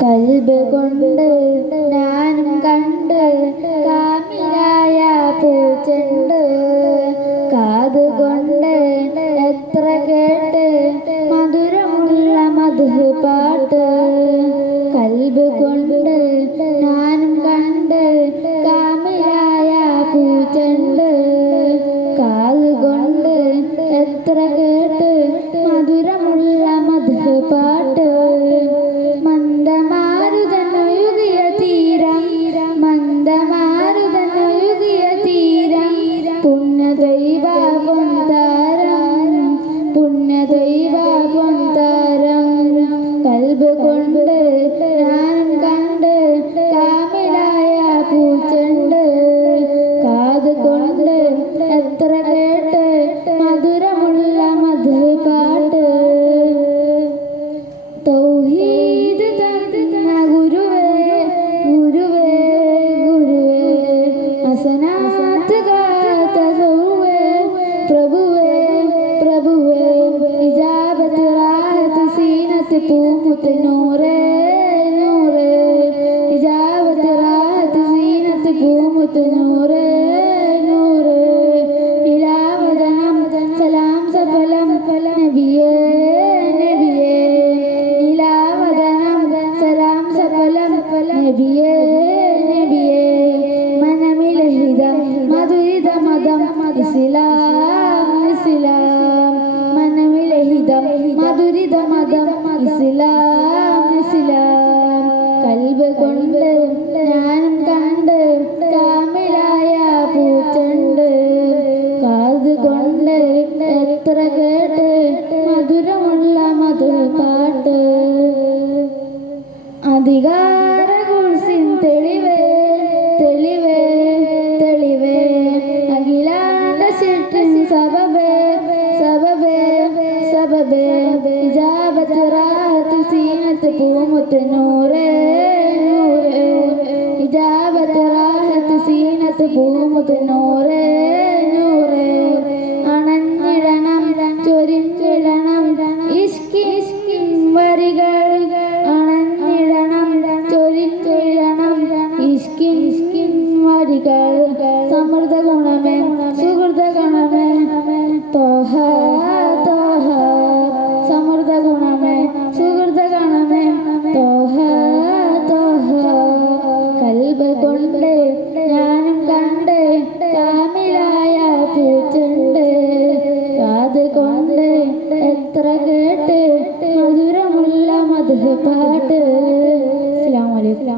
കൽബ് കൊണ്ട് ഞാനും കണ്ട് കാമിലായ പൂച്ചെണ്ട്. കാത് കൊണ്ട് എത്ര കേട്ട് മധുരമുള്ള മധു പാട്ട്. കൽബ് കൊണ്ട് ഞാനും കണ്ട് കാമിലായ പൂച്ചെണ്ട്. കാത് കൊണ്ട് എത്ര കേട്ട് മധുരമുള്ള മധു പാട്ട്. മന്ദമാരുതനൊഴുകിയ തീരം, മന്ദമാരുതനൊഴുകിയ തീരം, പുണ്യദൈവ പൊൻതാരം, പുണ്യദൈവ പൊൻതാരം. കൽബ് കൊണ്ട് ഞാനും കണ്ട് കാമിലായ പൂച്ചെണ്ട്. കാത് കൊണ്ട് എത്ര കേട്ട് മധുരമുള്ള മധു പാട്ട്. തൗഹീദ് തന്ന ഗുരുവേ ഗുരുവേ ഗുരുവേ, ഹസനാത്ത് കാത്ത സൗവേ പ്രഭുവേ പ്രഭുവേ. ഇജാബത്ത് റാഹത്ത് സീനത്ത് പൂമുത്ത് നൂറേ നൂറേ. ഇജാബത്ത് റാഹത്ത് സീനത്ത് പൂമുത്ത് നൂറേ നൂറേ. നിലാവദനം സലാം സഫലം നബിയേ നബിയേ. നിലാവദനം സലാം സഫലം നബിയേ നബിയേ. മനമിലഹിത മധുരിത മതം ഇസ്ലാം ഇസ്ലാം. മനമിലഹിത മധുരിത മതം ഇസ്ലാം ഇസ്ലാം. കൽബ് കൊണ്ട് ഞാനും കണ്ട് കാമിലായ പൂച്ചെണ്ട്. കാത് കൊണ്ട് എത്ര കേട്ട് മധുരമുള്ള മധു പാട്ട്. അധികാര കുർസിൻ തെളിവേ തെളിവേ തെളിവേ. അഖിലാണ്ട സിട്ടിൻ സബബേ സബബേ സബബേ. ഇജാബത്ത് റാഹത്ത് സീനത്ത് പൂമുത്ത് നൂറേ നൂറേ. ഇജാബത്ത് റാഹത്ത് സീനത്ത് പൂമുത്ത് നൂറേ നൂറേ. അണഞ്ഞിടണം ചൊരിഞ്ഞിടണം ഇഷ്കിൻ വരികൾ. അണഞ്ഞിടണം ചൊരിഞ്ഞിടണം ഇഷ്കിൻ വരികൾ. സമൃദ്ധ ഗുണമേ സുഹൃത ഗുണമേ തോഹ തോഹ. സമൃദ്ധ ഗുണമേ സുഹൃത ഗുണമേ തോഹ തോഹ. കൽബ് കൊണ്ട് ഞാനും കണ്ട് കാമിലായ പൂച്ചെണ്ട്. കാത് കൊണ്ട് എത്ര കേട്ട് മധുരമുള്ള മധു പാട്ട്. അസ്സലാമു അലൈക്കും.